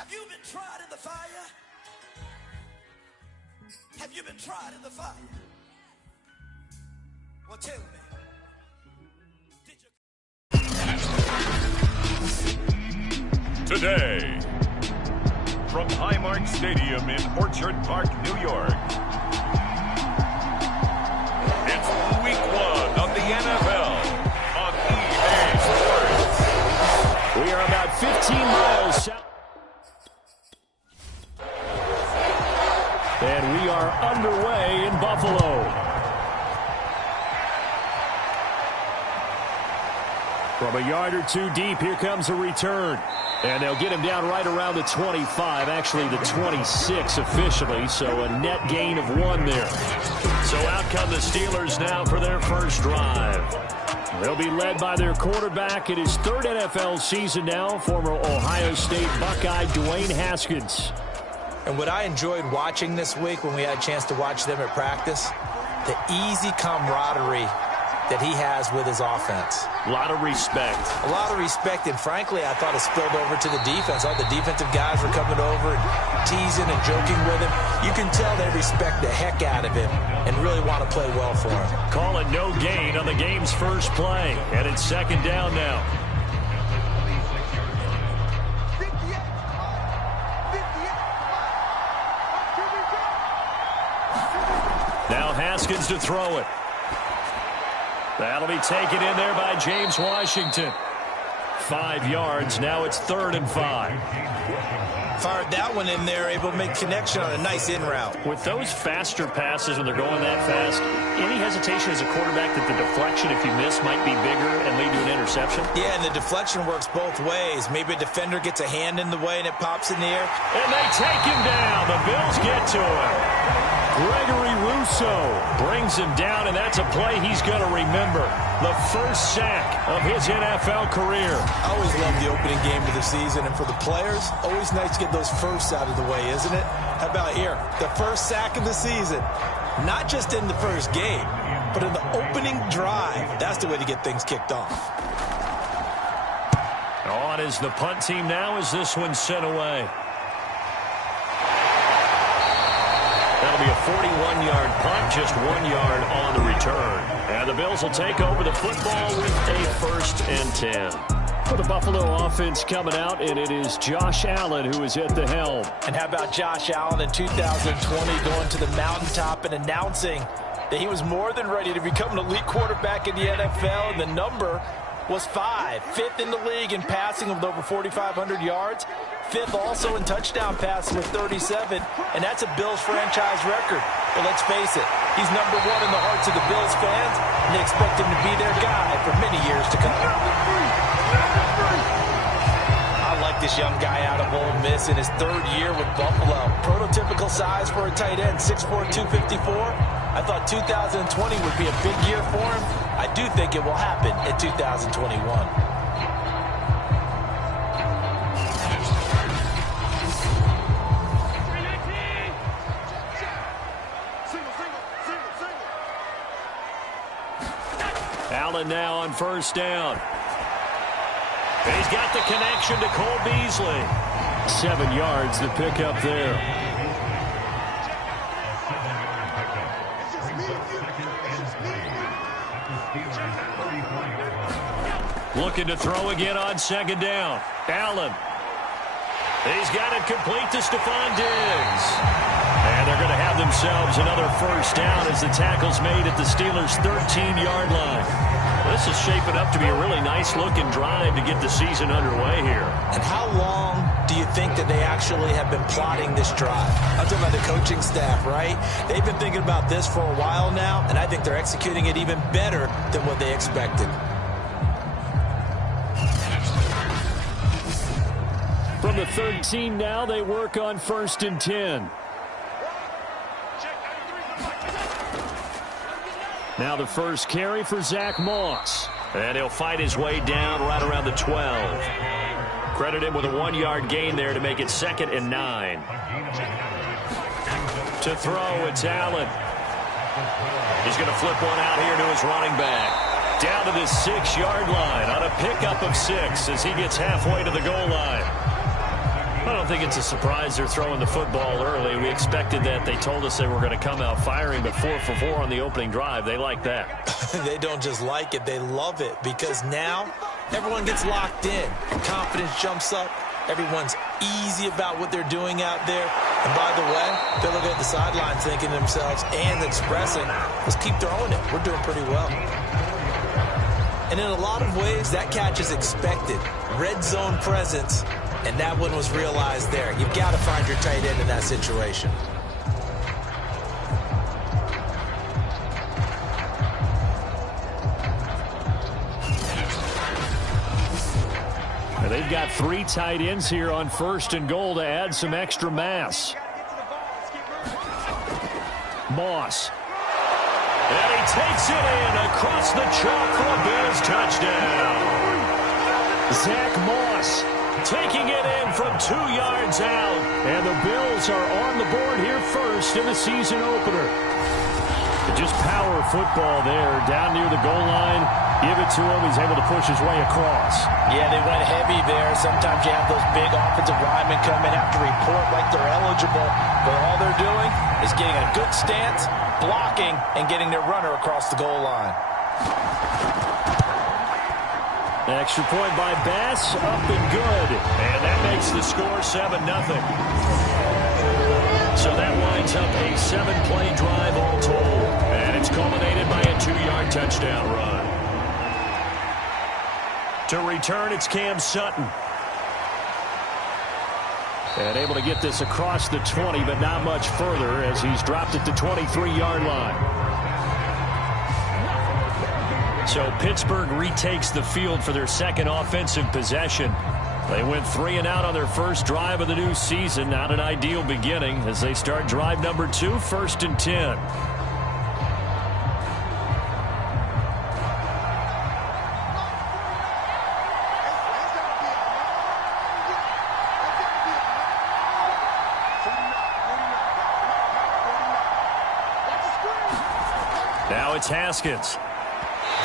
Have you been tried in the fire? Have you been tried in the fire? Well, tell me. Today, from Highmark Stadium in Orchard Park, New York, it's Week 1 of the NFL on EA Sports. We are about 15 miles south. And we are underway in Buffalo. From a yard or two deep, here comes a return. And they'll get him down right around the 25, actually the 26 officially, so a net gain of 1 there. So out come the Steelers now for their first drive. They'll be led by their quarterback in his 3rd NFL season now, former Ohio State Buckeye Dwayne Haskins. And what I enjoyed watching this week when we had a chance to watch them at practice, the easy camaraderie that he has with his offense. A lot of respect. A lot of respect, and frankly, I thought it spilled over to the defense. All the defensive guys were coming over and teasing and joking with him. You can tell they respect the heck out of him and really want to play well for him. Call it no gain on the game's first play, and it's 2nd down now. Now Haskins to throw it. That'll be taken in there by James Washington. 5 yards. Now it's 3rd and 5. Fired that one in there, able to make connection on a nice in route. With those faster passes when they're going that fast, any hesitation as a quarterback that the deflection, if you miss, might be bigger and lead to an interception? Yeah, and the deflection works both ways. Maybe a defender gets a hand in the way and it pops in the air. And they take him down. The Bills get to him. Gregory Rousseau brings him down, and that's a play he's going to remember. The first sack of his NFL career. I always love the opening game of the season, and for the players, always nice to get those firsts out of the way, isn't it? How about here? The first sack of the season. Not just in the first game, but in the opening drive. That's the way to get things kicked off. On is the punt team now as this one's sent away. That'll be a 41-yard punt, just 1 yard on the return. And the Bills will take over the football with a 1st and 10. For the Buffalo offense coming out, and it is Josh Allen who is at the helm. And how about Josh Allen in 2020 going to the mountaintop and announcing that he was more than ready to become an elite quarterback in the NFL, and the number was 5. 5th in the league in passing with over 4,500 yards. 5th also in touchdown passes with 37, and that's a Bills franchise record. But let's face it, he's number 1 in the hearts of the Bills fans, and they expect him to be their guy for many years to come. I like this young guy out of Ole Miss in his 3rd year with Buffalo. Prototypical size for a tight end, 6'4", 254. I thought 2020 would be a big year for him. I do think it will happen in 2021. Allen now on 1st down. He's got the connection to Cole Beasley. 7 yards to pick up there. Looking to throw again on 2nd down. Allen. He's got it complete to Stephon Diggs. And they're going to have themselves another 1st down as the tackle's made at the Steelers' 13-yard line. This is shaping up to be a really nice-looking drive to get the season underway here. And how long do you think that they actually have been plotting this drive? I'm talking about the coaching staff, right? They've been thinking about this for a while now, and I think they're executing it even better than what they expected. From the 13 now, they work on 1st and 10. Now the first carry for Zach Moss. And he'll fight his way down right around the 12. Credit him with a 1-yard gain there to make it 2nd and 9. To throw, it's Allen. He's going to flip one out here to his running back. Down to the 6-yard line on a pickup of 6 as he gets halfway to the goal line. I don't think it's a surprise they're throwing the football early. We expected that. They told us they were going to come out firing, but 4 for 4 on the opening drive. They like that. They don't just like it, they love it, because now everyone gets locked in. Confidence jumps up. Everyone's easy about what they're doing out there. And by the way, they're looking at the sidelines thinking to themselves and expressing, let's keep throwing it. We're doing pretty well. And in a lot of ways, that catch is expected. Red zone presence, and that one was realized there. You've got to find your tight end in that situation. They've got 3 tight ends here on 1st and goal to add some extra mass. Moss. And he takes it in across the chalk for a Bills touchdown. Zach Moss taking it in from 2 yards out. And the Bills are on the board here first in the season opener. Just power football there down near the goal line. Give it to him. He's able to push his way across. Yeah, they went heavy there. Sometimes you have those big offensive linemen come in, have to report like they're eligible. But all they're doing is getting a good stance, blocking, and getting their runner across the goal line. Extra point by Bass, up and good. And that makes the score 7-0. So that winds up a 7-play drive all told. And it's culminated by a 2-yard touchdown run. To return, it's Cam Sutton. And able to get this across the 20, but not much further as he's dropped at the 23-yard line. So Pittsburgh retakes the field for their second offensive possession. They went 3 and out on their first drive of the new season. Not an ideal beginning as they start drive number 2, 1st and 10. Now it's Haskins.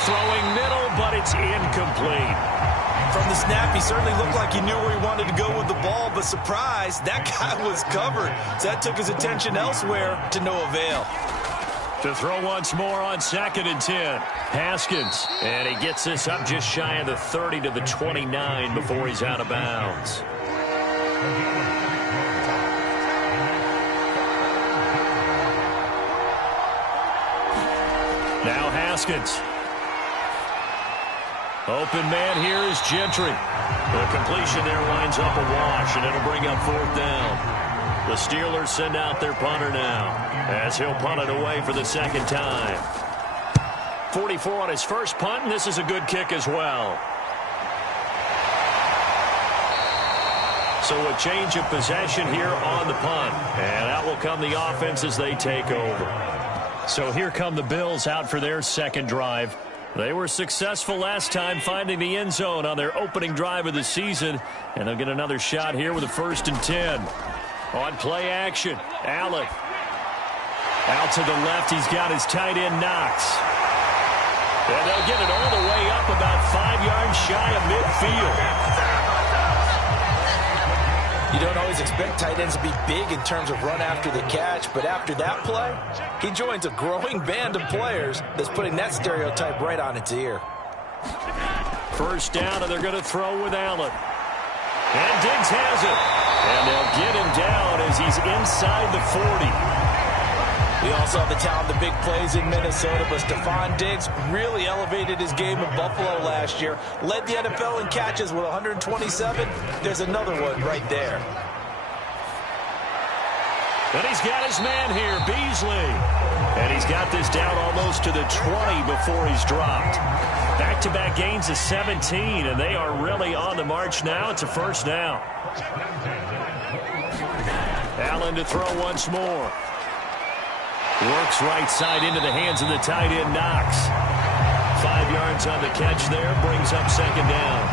Throwing middle, but it's incomplete. From the snap, he certainly looked like he knew where he wanted to go with the ball, but surprise, that guy was covered. So that took his attention elsewhere to no avail. To throw once more on 2nd and 10. Haskins, and he gets this up just shy of the 30 to the 29 before he's out of bounds. Now Haskins. Open man here is Gentry. The completion there winds up a wash, and it'll bring up 4th down. The Steelers send out their punter now, as he'll punt it away for the second time. 44 on his first punt, and this is a good kick as well. So a change of possession here on the punt, and out will come the offense as they take over. So here come the Bills out for their second drive. They were successful last time finding the end zone on their opening drive of the season, and they'll get another shot here with a 1st and 10. On play action, Allen. Out to the left, he's got his tight end Knox. And they'll get it all the way up about 5 yards shy of midfield. You don't always expect tight ends to be big in terms of run after the catch, but after that play, he joins a growing band of players that's putting that stereotype right on its ear. First down, and they're going to throw with Allen. And Diggs has it. And they'll get him down as he's inside the 40. We also have the talent, the big plays in Minnesota, but Stephon Diggs really elevated his game in Buffalo last year. Led the NFL in catches with 127. There's another one right there. And he's got his man here, Beasley. And he's got this down almost to the 20 before he's dropped. Back-to-back gains of 17, and they are really on the march now. It's a first down. Allen to throw once more. Works right side into the hands of the tight end, Knox. 5 yards on the catch there, brings up second down.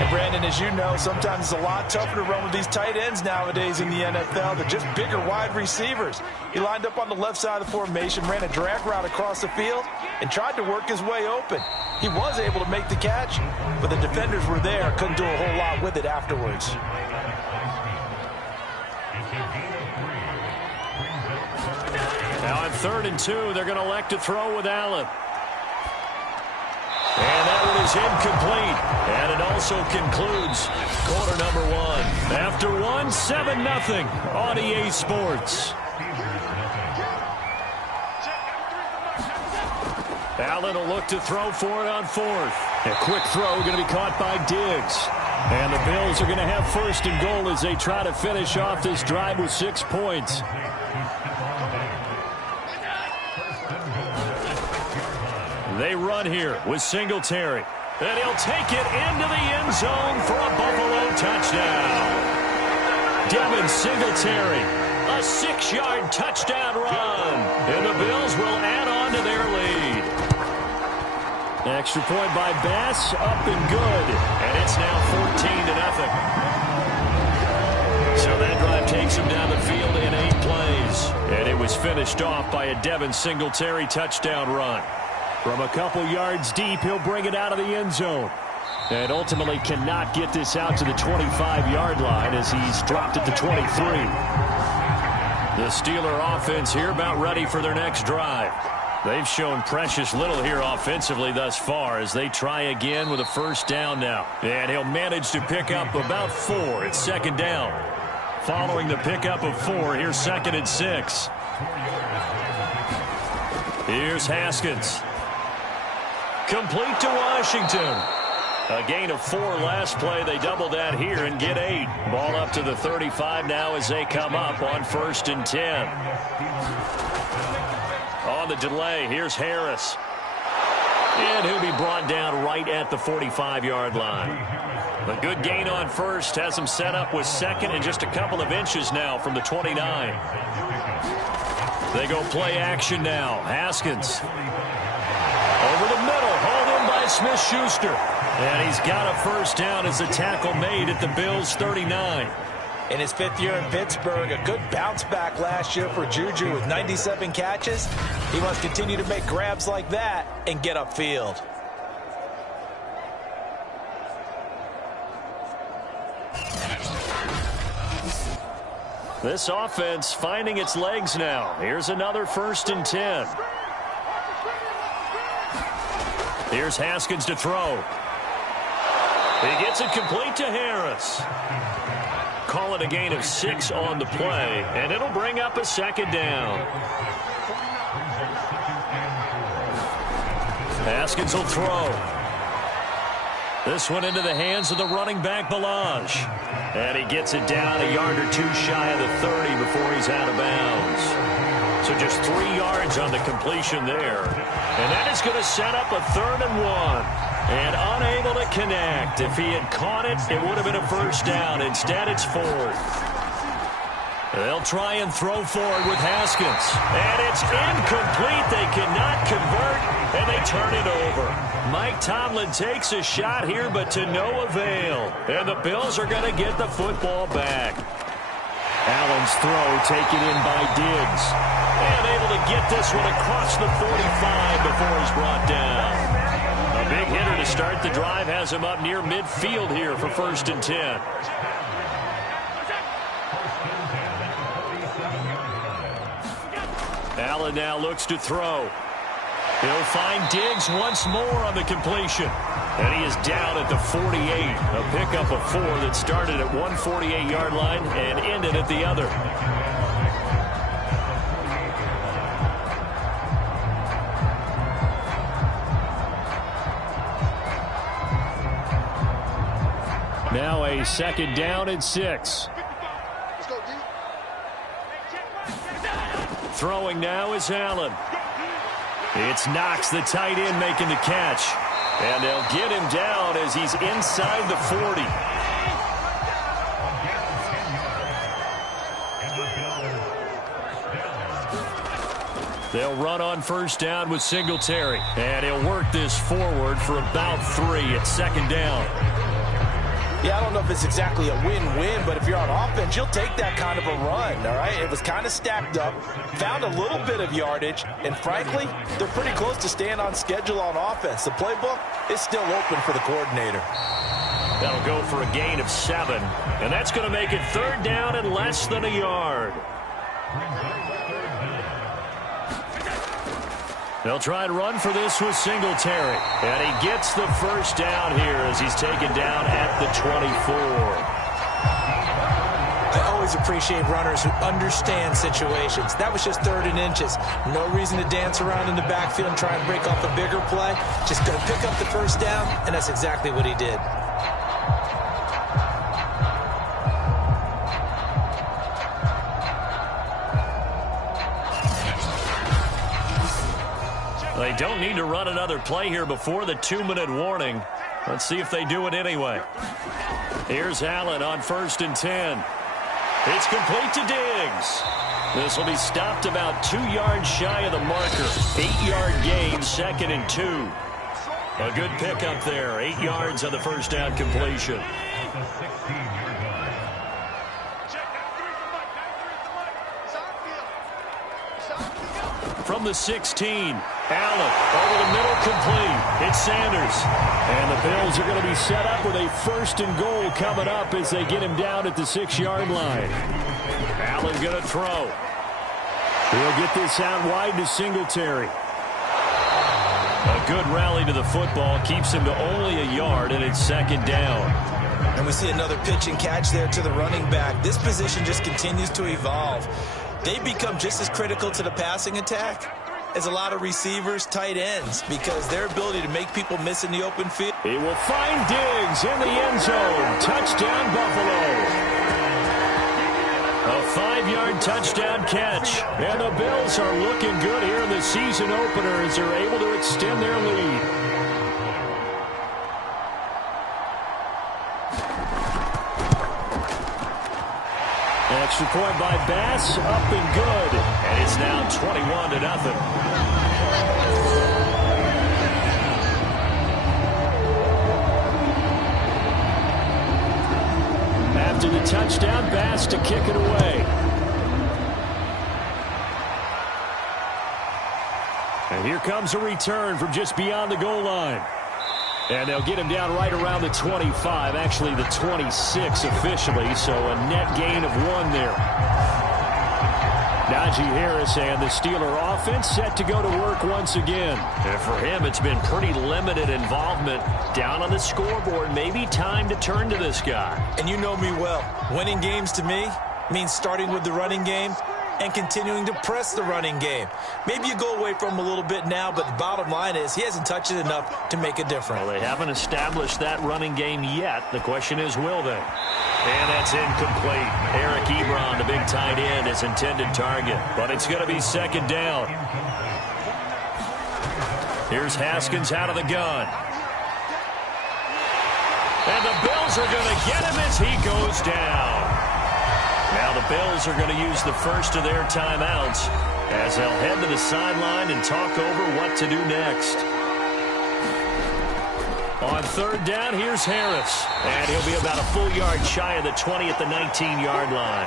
And Brandon, as you know, sometimes it's a lot tougher to run with these tight ends nowadays in the NFL. They're just bigger wide receivers. He lined up on the left side of the formation, ran a drag route across the field, and tried to work his way open. He was able to make the catch, but the defenders were there, couldn't do a whole lot with it afterwards. Now on 3rd and 2, they're going to elect to throw with Allen. And that one is incomplete. And it also concludes quarter number 1. After 1, 7-0 on EA Sports. Allen will look to throw for it on 4th. A quick throw going to be caught by Diggs. And the Bills are going to have 1st and goal as they try to finish off this drive with 6 points. They run here with Singletary. And he'll take it into the end zone for a Buffalo touchdown. Devin Singletary, a 6-yard touchdown run. And the Bills will add on to their lead. Extra point by Bass, up and good. And it's now 14-0. So that drive takes him down the field in 8 plays. And it was finished off by a Devin Singletary touchdown run. From a couple yards deep, he'll bring it out of the end zone. And ultimately cannot get this out to the 25-yard line as he's dropped it to 23. The Steeler offense here about ready for their next drive. They've shown precious little here offensively thus far as they try again with a 1st down now. And he'll manage to pick up about 4. It's 2nd down. Following the pickup of 4, here's 2nd and 6. Here's Haskins. Complete to Washington. A gain of 4 last play. They double that here and get 8. Ball up to the 35 now as they come up on 1st and 10. On the delay, here's Harris. And he'll be brought down right at the 45-yard line. A good gain on 1st has him set up with 2nd and just a couple of inches now from the 29. They go play action now. Haskins. Over the middle, hauled in by Smith-Schuster. And he's got a 1st down as the tackle made at the Bills' 39. In his 5th year in Pittsburgh, a good bounce back last year for Juju with 97 catches. He must continue to make grabs like that and get upfield. This offense finding its legs now. Here's another 1st and 10. Here's Haskins to throw. He gets it complete to Harris. Call it a gain of 6 on the play, and it'll bring up a 2nd down. Haskins will throw. This one into the hands of the running back, Ballage. And he gets it down a yard or 2 shy of the 30 before he's out of bounds. So just 3 yards on the completion there. And that is going to set up a 3rd and 1. And unable to connect. If he had caught it, it would have been a 1st down. Instead, it's 4th. They'll try and throw forward with Haskins. And it's incomplete. They cannot convert, and they turn it over. Mike Tomlin takes a shot here, but to no avail. And the Bills are going to get the football back. Allen's throw taken in by Diggs. And able to get this one across the 45 before he's brought down. A big hitter to start the drive has him up near midfield here for 1st and 10. Allen now looks to throw. He'll find Diggs once more on the completion. And he is down at the 48. A pickup of 4 that started at one 48-yard line and ended at the other. Now a 2nd down and 6. Throwing now is Allen. It's Knox, the tight end, making the catch. And they'll get him down as he's inside the 40. They'll run on 1st down with Singletary. And he'll work this forward for about 3 at 2nd down. Yeah, I don't know if it's exactly a win-win, but if you're on offense, you'll take that kind of a run, all right? It was kind of stacked up, found a little bit of yardage, and frankly, they're pretty close to staying on schedule on offense. The playbook is still open for the coordinator. That'll go for a gain of 7, and that's going to make it 3rd down and less than a yard. They'll try and run for this with Singletary. And he gets the first down here as he's taken down at the 24. I always appreciate runners who understand situations. That was just 3rd and inches. No reason to dance around in the backfield and try and break off a bigger play. Just go pick up the first down, and that's exactly what he did. They don't need to run another play here before the 2-minute warning. Let's see if they do it anyway. Here's Allen on 1st and 10. It's complete to Diggs. This will be stopped about 2 yards shy of the marker. 8-yard gain, 2nd and 2. A good pickup there. 8 yards on the first down completion. From the 16, Allen over the middle, complete. It's Sanders. And the Bills are going to be set up with a 1st and goal coming up as they get him down at the 6-yard line. Allen going to throw. He'll get this out wide to Singletary. A good rally to the football keeps him to only a yard, and it's 2nd down. And we see another pitch and catch there to the running back. This position just continues to evolve. They become just as critical to the passing attack as a lot of receivers, tight ends, because their ability to make people miss in the open field. He will find Diggs in the end zone. Touchdown, Buffalo. A 5-yard touchdown catch. And the Bills are looking good here in the season opener as they're able to extend their lead. Extra point by Bass, up and good. And it's now 21-0. After the touchdown, Bass to kick it away. And here comes a return from just beyond the goal line. And they'll get him down right around the 25, actually the 26 officially, so a net gain of 1 there. Najee Harris and the Steeler offense set to go to work once again. And for him, it's been pretty limited involvement down on the scoreboard. Maybe time to turn to this guy. And you know me well. Winning games to me means starting with the running game and continuing to press the running game. Maybe you go away from him a little bit now, but the bottom line is he hasn't touched it enough to make a difference. Well, they haven't established that running game yet. The question is, will they? And that's incomplete. Eric Ebron, the big tight end, is intended target. But it's going to be 2nd down. Here's Haskins out of the gun. And the Bills are going to get him as he goes down. Now the Bills are going to use the first of their timeouts as they'll head to the sideline and talk over what to do next. On 3rd down, here's Harris. And he'll be about a full yard shy of the 20 at the 19-yard line.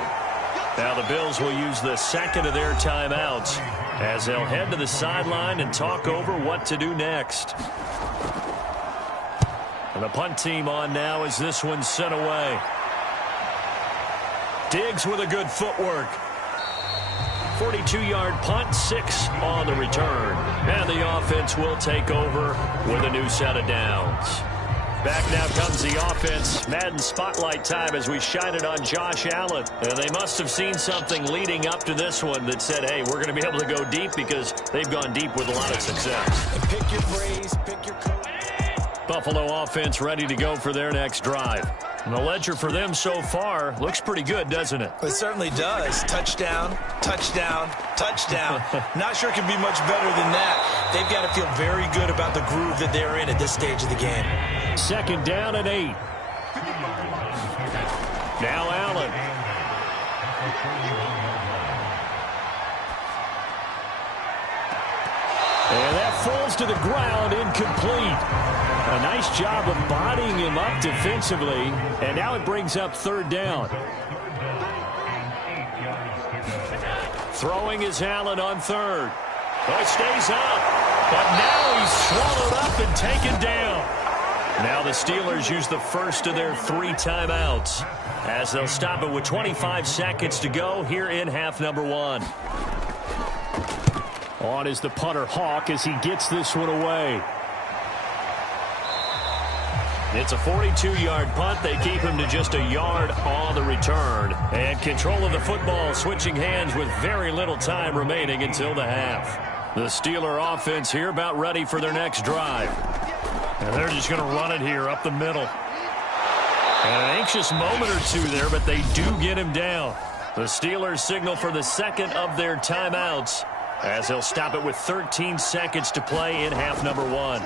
Now the Bills will use the 2nd of their timeouts as they'll head to the sideline and talk over what to do next. And the punt team on now as this one's sent away. Diggs with a good footwork. 42-yard punt, 6 on the return. And the offense will take over with a new set of downs. Back now comes the offense. Madden spotlight time as we shine it on Josh Allen. And they must have seen something leading up to this one that said, hey, we're going to be able to go deep because they've gone deep with a lot of success. And pick your phrase, pick your code. Buffalo offense ready to go for their next drive. And the ledger for them so far looks pretty good, doesn't it? It certainly does. Touchdown, touchdown, touchdown. Not sure it can be much better than that. They've got to feel very good about the groove that they're in at this stage of the game. 2nd down and 8. Now Allen. And that falls to the ground, incomplete. A nice job of bodying him up defensively, and now it brings up third down. Throwing is Allen on third. Oh, it stays up, but now he's swallowed up and taken down. Now the Steelers use the first of their 3 timeouts as they'll stop it with 25 seconds to go here in half number 1. On is the punter Hawk as he gets this one away. It's a 42-yard punt. They keep him to just a yard on the return. And control of the football switching hands with very little time remaining until the half. The Steeler offense here about ready for their next drive. And they're just going to run it here up the middle. And an anxious moment or two there, but they do get him down. The Steelers signal for the second of their timeouts as they'll stop it with 13 seconds to play in half number 1.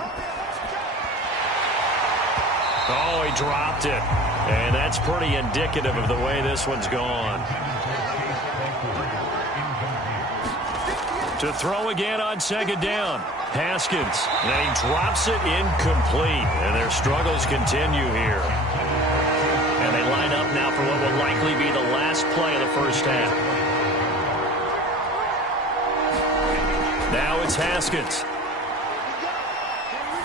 Oh, he dropped it. And that's pretty indicative of the way this one's gone. To throw again on second down. Haskins. And he drops it incomplete. And their struggles continue here. And they line up now for what will likely be the last play of the first half. Now it's Haskins.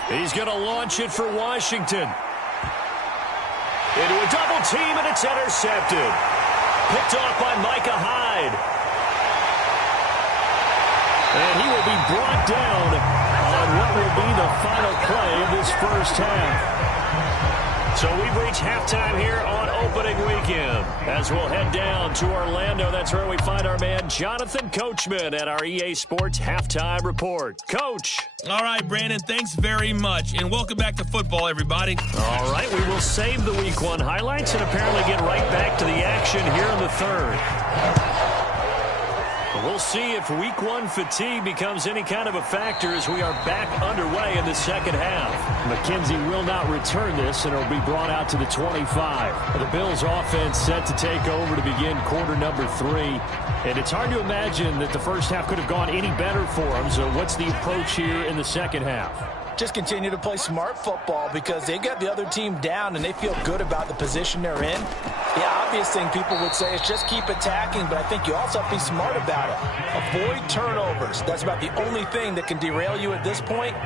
He's going to launch it for Washington. Into a double team, and it's intercepted. Picked off by Micah Hyde. And he will be brought down on what will be the final play of this first half. So we've reached halftime here on opening weekend. As we'll head down to Orlando, that's where we find our man Jonathan Coachman at our EA Sports Halftime Report. Coach. All right, Brandon, thanks very much. And welcome back to football, everybody. All right, we will save the Week 1 highlights and apparently get right back to the action here in the third. We'll see if Week 1 fatigue becomes any kind of a factor as we are back underway in the second half. McKenzie will not return this, and it'll be brought out to the 25. The Bills' offense set to take over to begin quarter number 3. And it's hard to imagine that the first half could have gone any better for them. So what's the approach here in the second half? Just continue to play smart football because they got the other team down and they feel good about the position they're in. The obvious thing people would say is just keep attacking, but I think you also have to be smart about it. Avoid turnovers. That's about the only thing that can derail you at this point.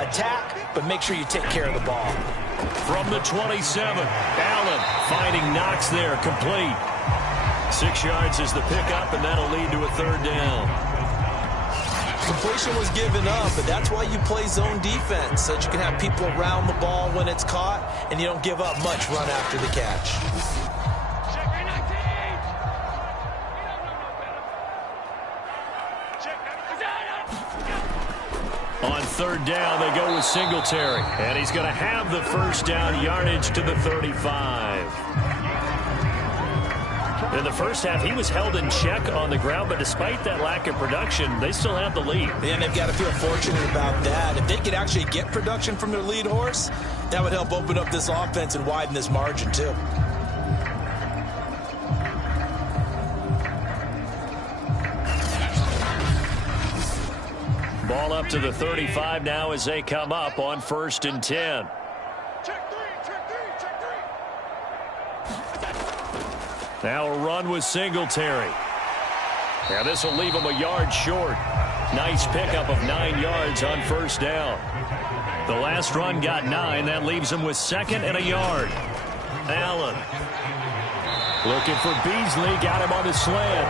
Attack, but make sure you take care of the ball. From the 27, Allen finding Knox there, complete. 6 yards is the pickup, and that'll lead to a third down. Completion was given up, but that's why you play zone defense, so that you can have people around the ball when it's caught, and you don't give up much run after the catch. On third down, they go with Singletary, and he's going to have the first down yardage to the 35. In the first half, he was held in check on the ground, but despite that lack of production, they still have the lead. And they've got to feel fortunate about that. If they could actually get production from their lead horse, that would help open up this offense and widen this margin, too. Ball up to the 35 now as they come up on 1st and 10. Now a run with Singletary. Now this will leave him a yard short. Nice pickup of 9 yards on first down. The last run got 9. That leaves him with 2nd and a yard. Allen. Looking for Beasley. Got him on the slant.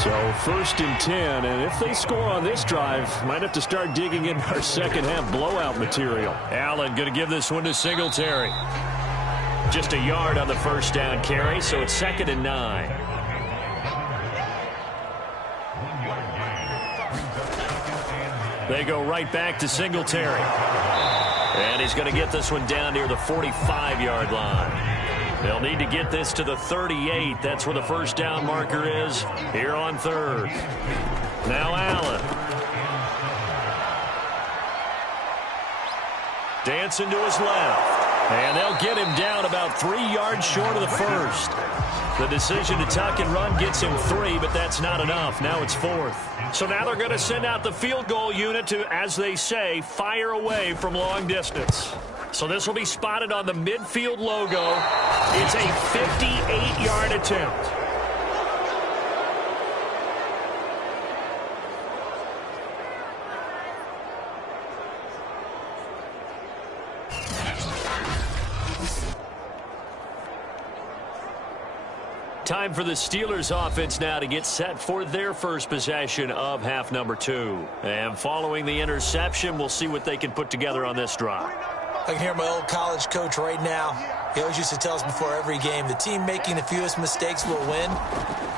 So 1st and 10. And if they score on this drive, might have to start digging in our second half blowout material. Allen going to give this one to Singletary. Just a yard on the first down carry, so it's 2nd and 9. They go right back to Singletary. And he's going to get this one down near the 45-yard line. They'll need to get this to the 38. That's where the first down marker is here on third. Now Allen. Dancing to his left. And they'll get him down about 3 yards short of the first. The decision to tuck and run gets him 3, but that's not enough. Now it's 4th. So now they're going to send out the field goal unit to, as they say, fire away from long distance. So this will be spotted on the midfield logo. It's a 58-yard attempt. Time for the Steelers offense now to get set for their first possession of half number 2. And following the interception, we'll see what they can put together on this drive. I can hear my old college coach right now. He always used to tell us before every game, the team making the fewest mistakes will win.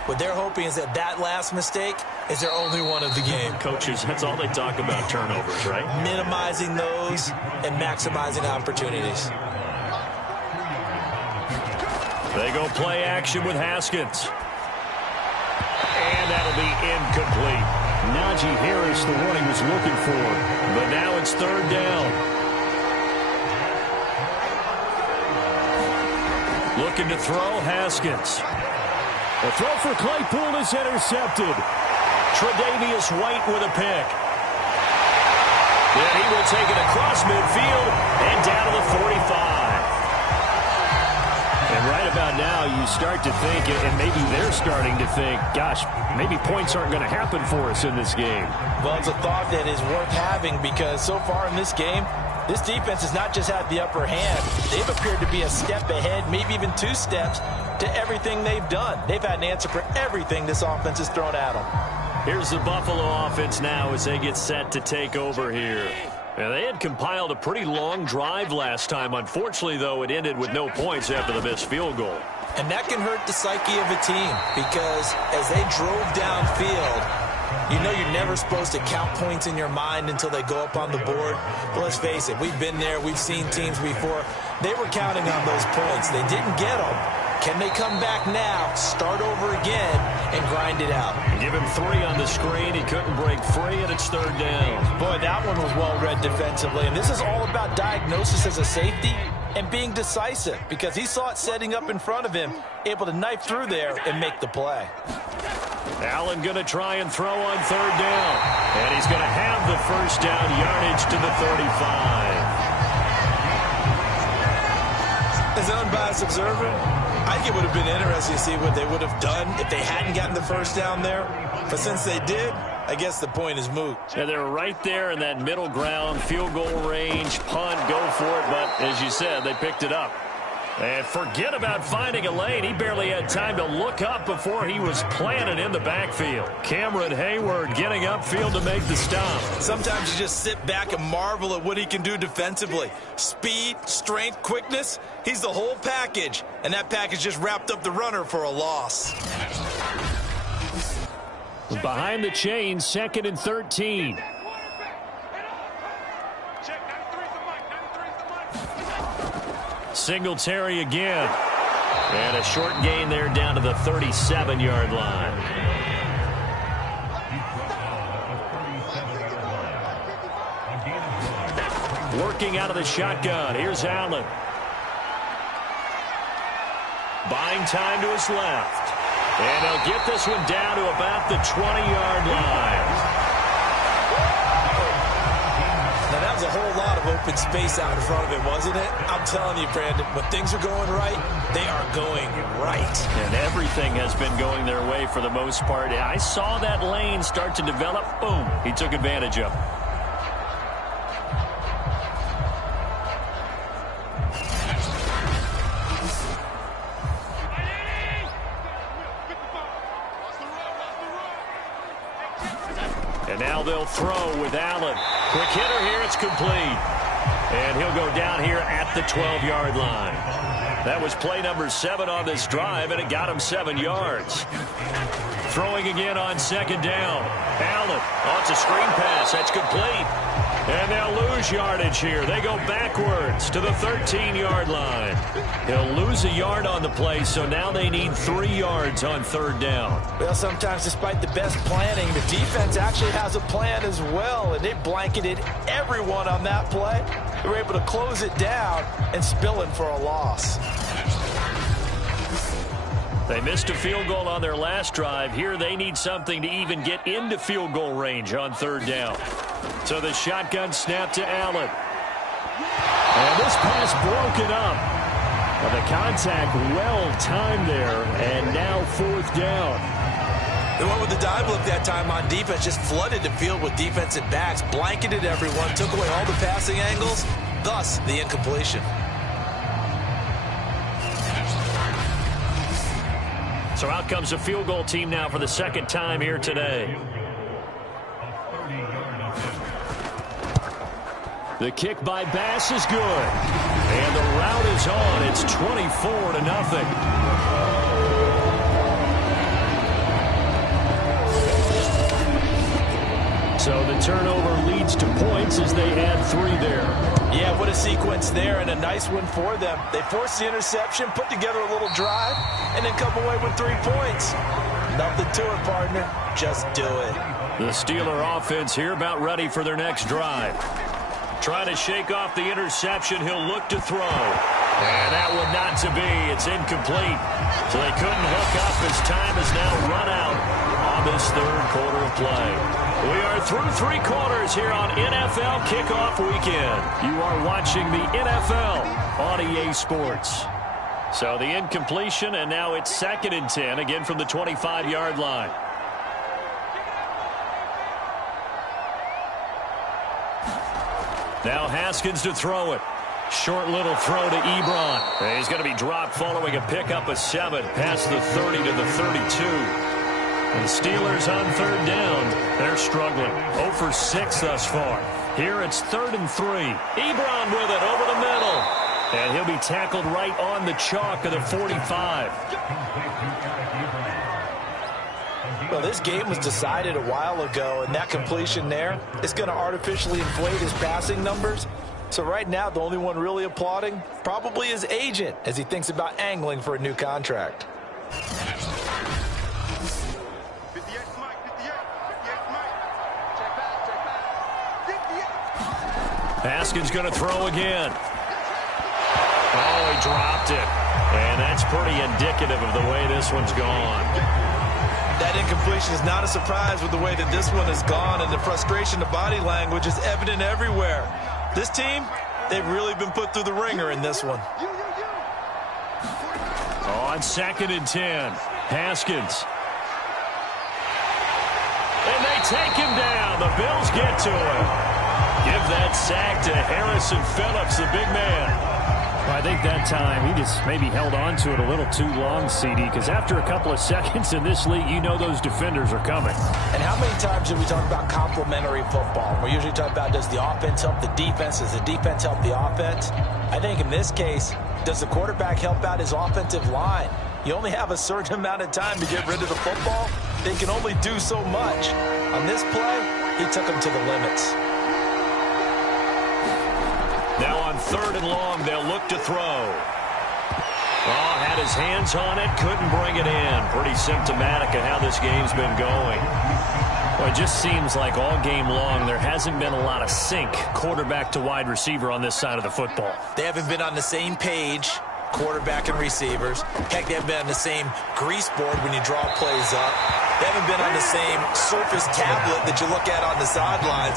What they're hoping is that last mistake is their only one of the game. Coaches, that's all they talk about, turnovers, right? Minimizing those and maximizing opportunities. They go play action with Haskins. And that'll be incomplete. Najee Harris, the one he was looking for. But now it's 3rd down. Looking to throw, Haskins. The throw for Claypool is intercepted. Tre'Davious White with a pick. Then he will take it across midfield and down to the 45. And right about now, you start to think, and maybe they're starting to think, gosh, maybe points aren't going to happen for us in this game. Well, it's a thought that is worth having because so far in this game, this defense has not just had the upper hand. They've appeared to be a step ahead, maybe even 2 steps to everything they've done. They've had an answer for everything this offense has thrown at them. Here's the Buffalo offense now as they get set to take over here. And they had compiled a pretty long drive last time. Unfortunately, though, it ended with no points after the missed field goal. And that can hurt the psyche of a team because as they drove downfield, you know you're never supposed to count points in your mind until they go up on the board. But let's face it, we've been there. We've seen teams before. They were counting on those points. They didn't get them. Can they come back now, start over again, and grind it out? Give him 3 on the screen. He couldn't break free, and it's 3rd down. Boy, that one was well read defensively. And this is all about diagnosis as a safety and being decisive because he saw it setting up in front of him, able to knife through there and make the play. Allen going to try and throw on 3rd down. And he's going to have the first down yardage to the 35. As an unbiased observer, I think it would have been interesting to see what they would have done if they hadn't gotten the first down there. But since they did, I guess the point is moot. Yeah, they're right there in that middle ground, field goal range, punt, go for it. But as you said, they picked it up. And forget about finding a lane. He barely had time to look up before he was planted in the backfield. Cameron Hayward getting upfield to make the stop. Sometimes you just sit back and marvel at what he can do defensively. Speed, strength, quickness, he's the whole package. And that package just wrapped up the runner for a loss. Behind the chain, 2nd and 13. Singletary again. And a short gain there down to the 37-yard line. Working out of the shotgun. Here's Allen. Buying time to his left. And they'll get this one down to about the 20-yard line. Now, that was a whole lot of open space out in front of him, wasn't it? I'm telling you, Brandon, when things are going right, they are going right. And everything has been going their way for the most part. I saw that lane start to develop. Boom. He took advantage of it. And now they'll throw with Allen. Quick hitter here. It's complete. And he'll go down here at the 12-yard line. That was play number 7 on this drive, and it got him 7 yards. Throwing again on 2nd down. Allen. Oh, it's a screen pass. That's complete. And they'll lose yardage here. They go backwards to the 13-yard line. He'll lose a yard on the play, so now they need 3 yards on 3rd down. Well, sometimes despite the best planning, the defense actually has a plan as well, and they blanketed everyone on that play. they were able to close it down and spill in for a loss. They missed a field goal on their last drive. Here they need something to even get into field goal range on third down. So the shotgun snap to Allen. And this pass broken up. Well, the contact well timed there, and now fourth down. They went with the dive look that time on defense, just flooded the field with defensive backs, blanketed everyone, took away all the passing angles, thus the incompletion. So out comes a field goal team now for the second time here today. The kick by Bass is good. And the route is on. It's 24-0. So the turnover leads to points as they add 3 there. Yeah, what a sequence there, and a nice one for them. They forced the interception, put together a little drive, and then come away with 3 points. Nothing to it, partner. Just do it. The Steeler offense here about ready for their next drive. Trying to shake off the interception. He'll look to throw. And that one not to be. It's incomplete. So they couldn't hook up as time has now run out on this third quarter of play. We are through 3 quarters here on NFL Kickoff Weekend. You are watching the NFL on EA Sports. So the incompletion, and now it's 2nd and 10, again from the 25-yard line. Now Haskins to throw it. Short little throw to Ebron. He's going to be dropped following a pickup of 7 past the 30 to the 32. And the Steelers on third down, they're struggling. 0 for 6 thus far. Here it's 3rd and 3. Ebron with it over the middle. And he'll be tackled right on the chalk of the 45. Well, this game was decided a while ago, and that completion there is going to artificially inflate his passing numbers. So right now, the only one really applauding probably his agent as he thinks about angling for a new contract. Haskins going to throw again. Oh, he dropped it. And that's pretty indicative of the way this one's gone. That incompletion is not a surprise with the way that this one has gone, and the frustration, the body language is evident everywhere. This team, they've really been put through the ringer in this one. On 2nd and 10, Haskins. And they take him down. The Bills get to him. Give that sack to Harrison Phillips, the big man. Well, I think that time he just maybe held on to it a little too long, CD, because after a couple of seconds in this league, you know those defenders are coming. And how many times do we talk about complementary football? We usually talk about, does the offense help the defense? Does the defense help the offense? I think in this case, does the quarterback help out his offensive line? You only have a certain amount of time to get rid of the football. They can only do so much. On this play, he took them to the limits. Now on 3rd and long, they'll look to throw. Oh, had his hands on it, couldn't bring it in. Pretty symptomatic of how this game's been going. Well, it just seems like all game long there hasn't been a lot of sync quarterback to wide receiver on this side of the football. They haven't been on the same page, quarterback and receivers. Heck, they haven't been on the same grease board when you draw plays up. They haven't been on the same Surface tablet that you look at on the sidelines.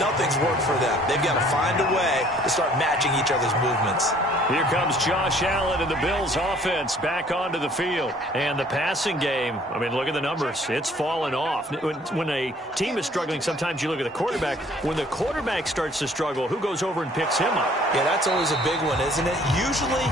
Nothing's worked for them. They've got to find a way to start matching each other's movements. Here comes Josh Allen and the Bills offense back onto the field. And the passing game, I mean, look at the numbers. It's fallen off. When a team is struggling, sometimes you look at the quarterback. When the quarterback starts to struggle, who goes over and picks him up? Yeah, that's always a big one, isn't it? Usually,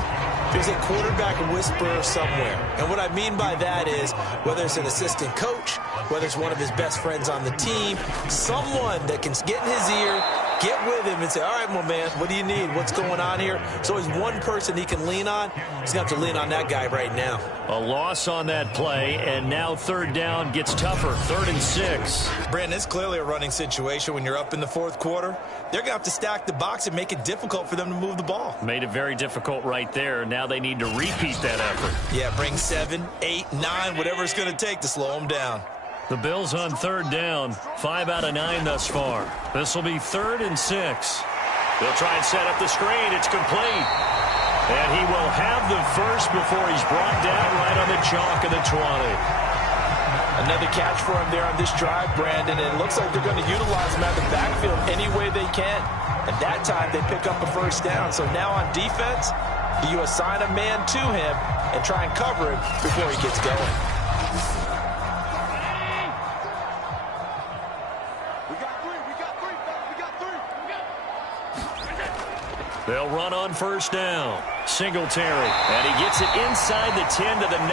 there's a quarterback whisperer somewhere. And what I mean by that is, whether it's an assistant coach, whether it's one of his best friends on the team, someone that can get in his ear, get with him and say, all right, my man, what do you need? What's going on here? So always one person he can lean on. He's going to have to lean on that guy right now. A loss on that play, and now 3rd down gets tougher. 3rd and 6. Brandon, it's clearly a running situation when you're up in the 4th quarter. They're going to have to stack the box and make it difficult for them to move the ball. Made it very difficult right there. Now they need to repeat that effort. Yeah, bring 7, 8, 9, whatever it's going to take to slow them down. The Bills on 3rd down, 5 out of 9 thus far. This will be 3rd and 6. They'll try and set up the screen. It's complete. And he will have the first before he's brought down right on the chalk of the 20. Another catch for him there on this drive, Brandon. And it looks like they're going to utilize him out of the backfield any way they can. And that time they pick up a first down. So now on defense, do you assign a man to him and try and cover him before he gets going? They'll run on first down. Singletary. And he gets it inside the 10 to the 9.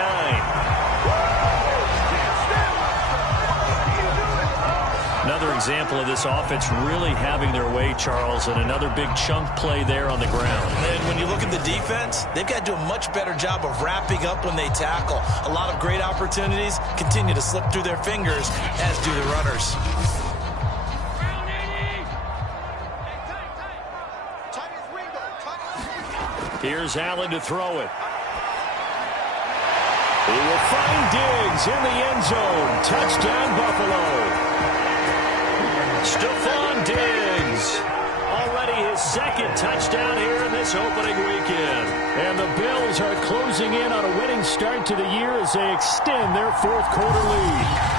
Another example of this offense really having their way, Charles, and another big chunk play there on the ground. And when you look at the defense, they've got to do a much better job of wrapping up when they tackle. A lot of great opportunities continue to slip through their fingers, as do the runners. Here's Allen to throw it. He will find Diggs in the end zone. Touchdown, Buffalo. Stephon Diggs. Already his second touchdown here in this opening weekend. And the Bills are closing in on a winning start to the year as they extend their fourth quarter lead.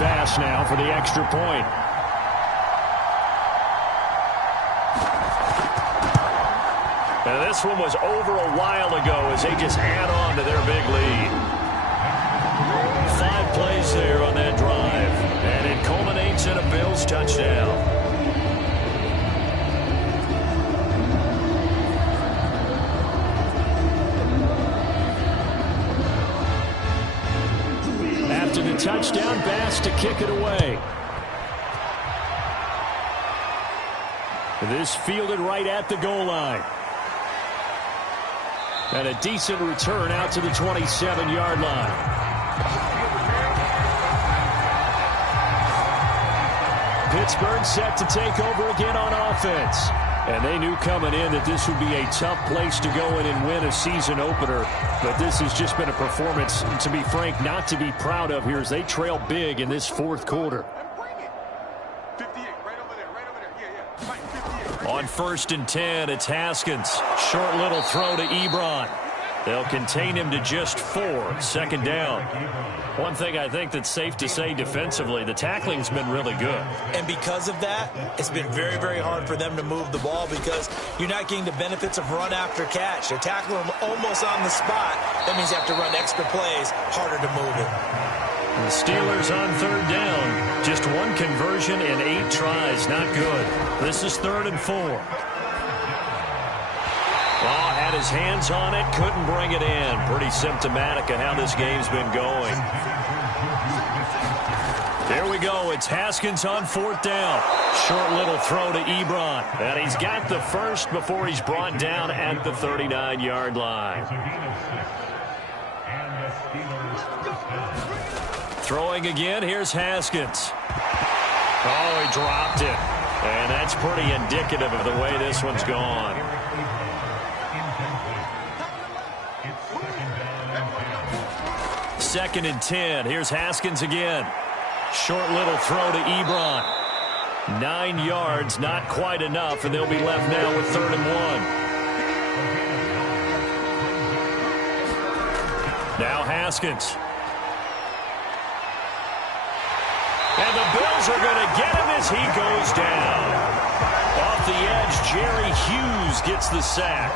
Bass now for the extra point. And this one was over a while ago as they just add on to their big lead. 5 plays there on that drive. And it culminates in a Bills touchdown. Touchdown, Bass to kick it away. This fielded right at the goal line. And a decent return out to the 27-yard line. Pittsburgh set to take over again on offense. And they knew coming in that this would be a tough place to go in and win a season opener. But this has just been a performance, to be frank, not to be proud of here as they trail big in this fourth quarter. On 1st and 10, it's Haskins. Short little throw to Ebron. They'll contain him to just 4. Second down. One thing I think that's safe to say defensively, the tackling's been really good. And because of that, it's been very, very hard for them to move the ball because you're not getting the benefits of run after catch. They're tackling them almost on the spot. That means you have to run extra plays, harder to move it. And the Steelers on 3rd down. Just 1 conversion in 8 tries. Not good. This is 3rd and 4. Had his hands on it, couldn't bring it in. Pretty symptomatic of how this game's been going. There we go. It's Haskins on 4th down. Short little throw to Ebron. And he's got the first before he's brought down at the 39-yard line. Throwing again, here's Haskins. Oh, he dropped it. And that's pretty indicative of the way this one's gone. Second and 10. Here's Haskins again. Short little throw to Ebron. 9 yards, not quite enough, and they'll be left now with 3rd and 1. Now Haskins. And the Bills are going to get him as he goes down. Off the edge, Jerry Hughes gets the sack.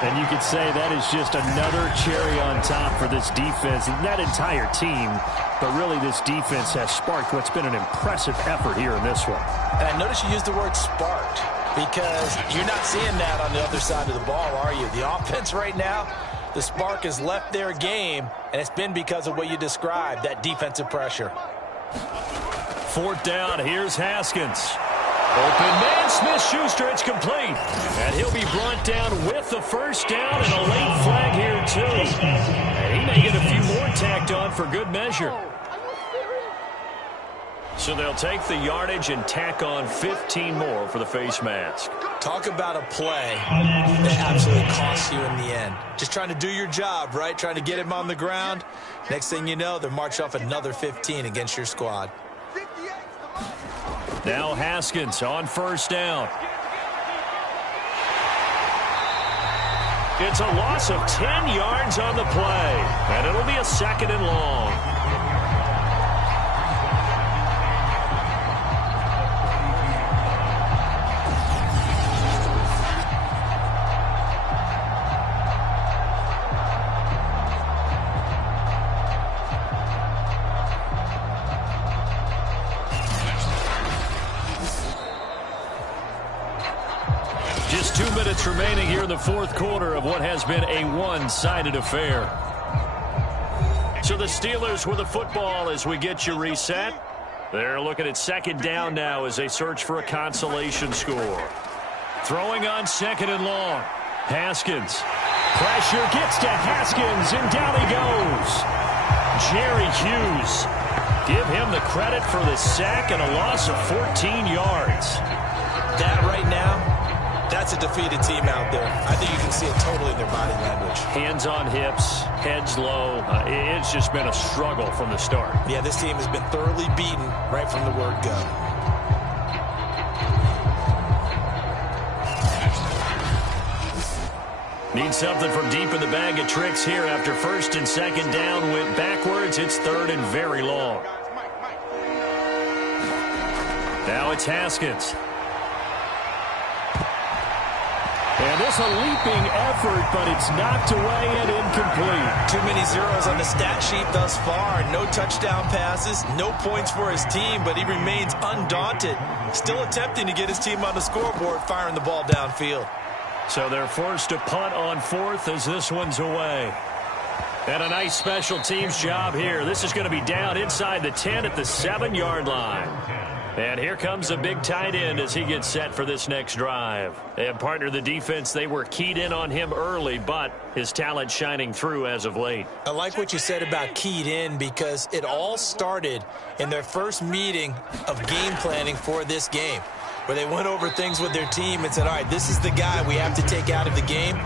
And you could say that is just another cherry on top for this defense. And that entire team, but really this defense has sparked what's been an impressive effort here in this one. And I notice you used the word sparked because you're not seeing that on the other side of the ball, are you? The offense right now, the spark has left their game, and it's been because of what you described, that defensive pressure. 4th down, here's Haskins. Open man, Smith-Schuster, it's complete. And he'll be brought down with the first down and a late flag here, too. And he may get a few more tacked on for good measure. So they'll take the yardage and tack on 15 more for the face mask. Talk about a play that absolutely costs you in the end. Just trying to do your job, right? Trying to get him on the ground. Next thing you know, they're marching off another 15 against your squad. Now Haskins on first down. It's a loss of 10 yards on the play, and it'll be a 2nd and long. Just 2 minutes remaining here in the fourth quarter of what has been a one-sided affair. So the Steelers with the football as we get you reset. They're looking at 2nd down now as they search for a consolation score. Throwing on 2nd and long. Haskins. Pressure gets to Haskins, and down he goes. Jerry Hughes. Give him the credit for the sack and a loss of 14 yards. That right now, that's a defeated team out there. I think you can see it totally in their body language. Hands on hips, heads low. It's just been a struggle from the start. Yeah, this team has been thoroughly beaten right from the word go. Need something from deep in the bag of tricks here after 1st and 2nd down. Went backwards. It's 3rd and very long. Now it's Haskins. And this a leaping effort, but it's knocked away and incomplete. Too many zeros on the stat sheet thus far. No touchdown passes, no points for his team, but he remains undaunted. Still attempting to get his team on the scoreboard, firing the ball downfield. So they're forced to punt on 4th as this one's away. And a nice special teams job here. This is going to be down inside the 10 at the 7-yard line. And here comes the big tight end as he gets set for this next drive. And partner, the defense, they were keyed in on him early, but his talent shining through as of late. I like what you said about keyed in because it all started in their first meeting of game planning for this game, where they went over things with their team and said, all right, this is the guy we have to take out of the game.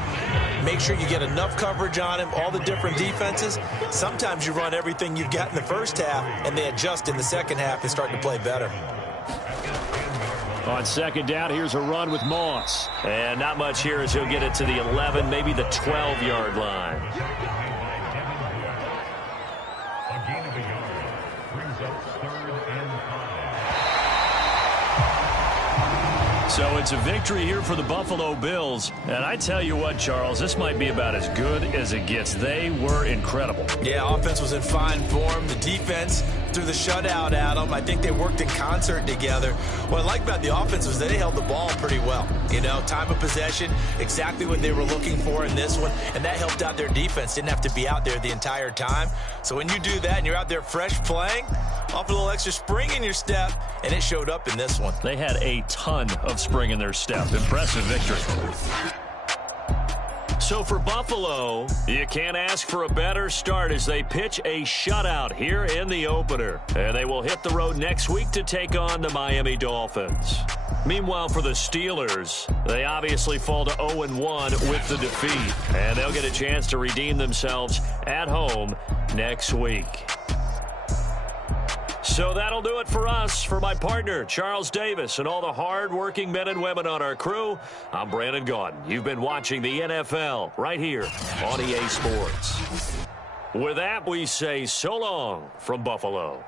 Make sure you get enough coverage on him, all the different defenses. Sometimes you run everything you've got in the first half, and they adjust in the second half and start to play better. On 2nd down, here's a run with Moss. And not much here as he'll get it to the 11, maybe the 12-yard line. A gain of a yard brings up 3rd and 5. So it's a victory here for the Buffalo Bills. And I tell you what, Charles, this might be about as good as it gets. They were incredible. Yeah, offense was in fine form. The defense threw the shutout at them. I think they worked in concert together. What I like about the offense was they held the ball pretty well. You know, time of possession, exactly what they were looking for in this one, and that helped out their defense. Didn't have to be out there the entire time. So when you do that and you're out there fresh playing, off a little extra spring in your step, and it showed up in this one. They had a ton of spring in their step. Impressive victory. So for Buffalo, you can't ask for a better start as they pitch a shutout here in the opener. And they will hit the road next week to take on the Miami Dolphins. Meanwhile, for the Steelers, they obviously fall to 0-1 with the defeat. And they'll get a chance to redeem themselves at home next week. So that'll do it for us. For my partner, Charles Davis, and all the hard-working men and women on our crew, I'm Brandon Gaudin. You've been watching the NFL right here on EA Sports. With that, we say so long from Buffalo.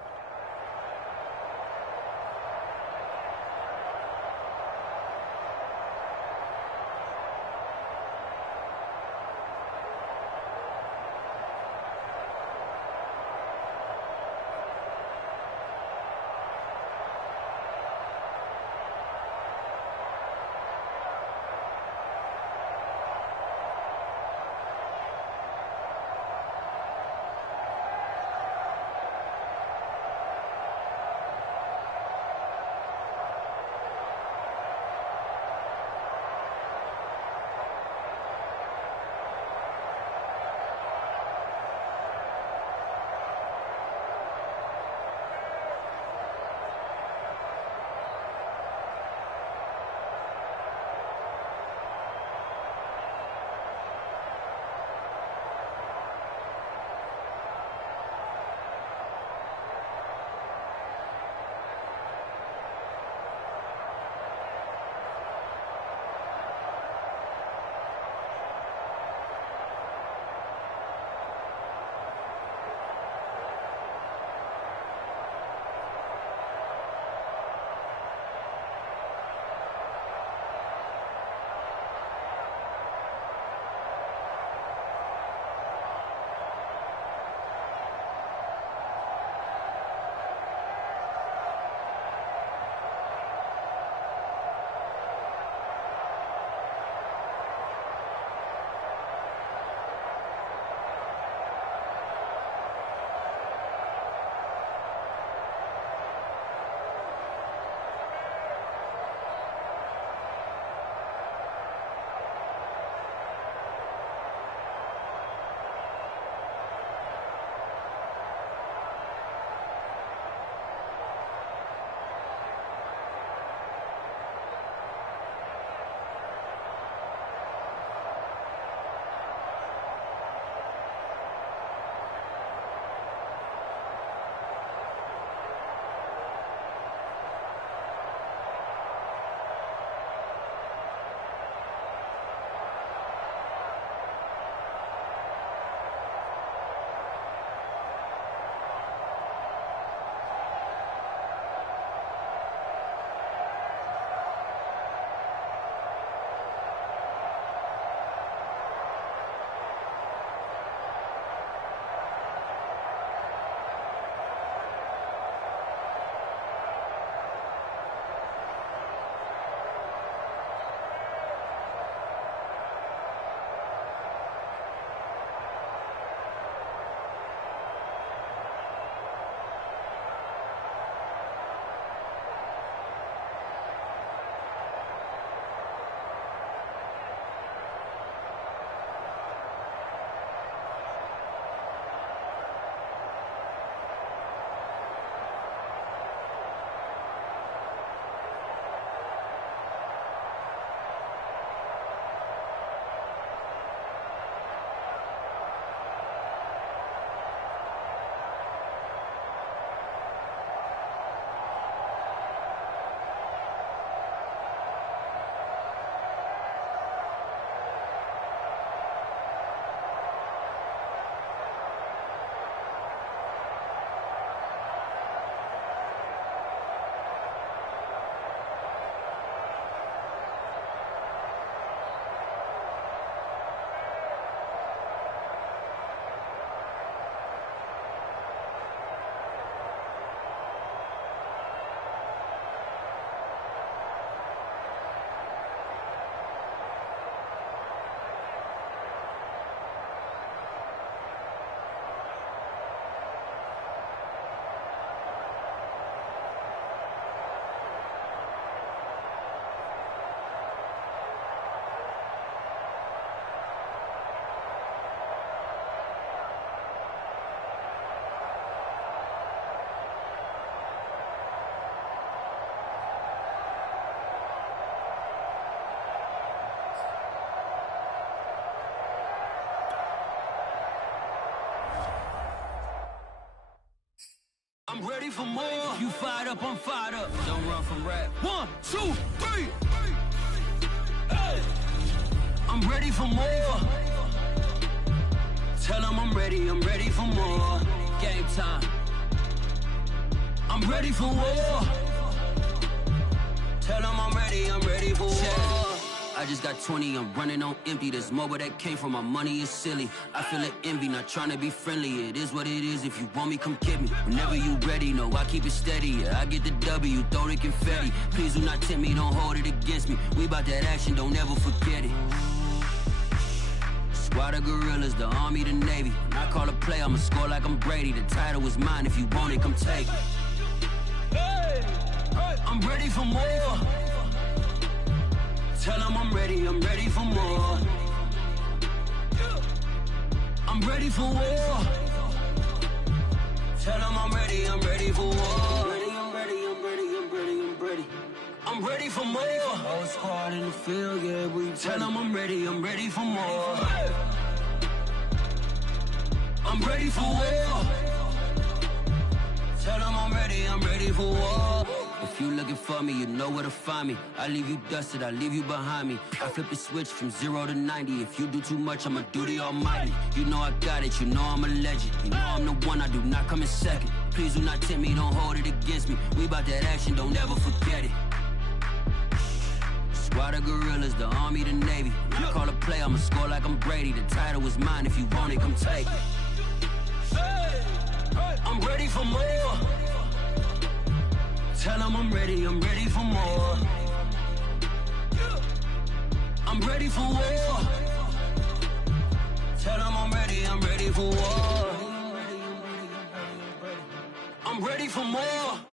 ready for more. You fired up, I'm fired up. Don't run from rap. 1, 2, 3. Hey. I'm ready for more. Tell them I'm ready for more. Game time. I'm ready for war. Tell them I'm ready for war. I just got 20, I'm running on empty. This mobile that came from my money is silly. I feel it envy, not trying to be friendly. It is what it is, if you want me, come get me. Whenever you ready, no, I keep it steady. Yeah, I get the W, throw the confetti. Please do not tempt me, don't hold it against me. We bout that action, don't ever forget it. Squad of gorillas, the army, the navy. When I call a play, I'ma score like I'm Brady. The title is mine, if you want it, come take it. I'm ready for more. Tell them I'm ready for more. I'm ready for war. Tell them I'm ready for war. I'm ready for more. Whole squad in the field, yeah, we tell them I'm ready for more. I'm ready for war. Tell them I'm ready for war. If you looking for me, you know where to find me. I leave you dusted, I leave you behind me. I flip the switch from 0 to 90. If you do too much, I'ma do the almighty. You know I got it, you know I'm a legend. You know I'm the one, I do not come in second. Please do not tempt me, don't hold it against me. We bout that action, don't ever forget it. Squad of gorillas, the army, the navy. When I call a play, I'ma score like I'm Brady. The title is mine, if you want it, come take it. I'm ready for more. Tell them I'm ready for more. I'm ready for war. Tell them I'm ready for war. I'm ready for more.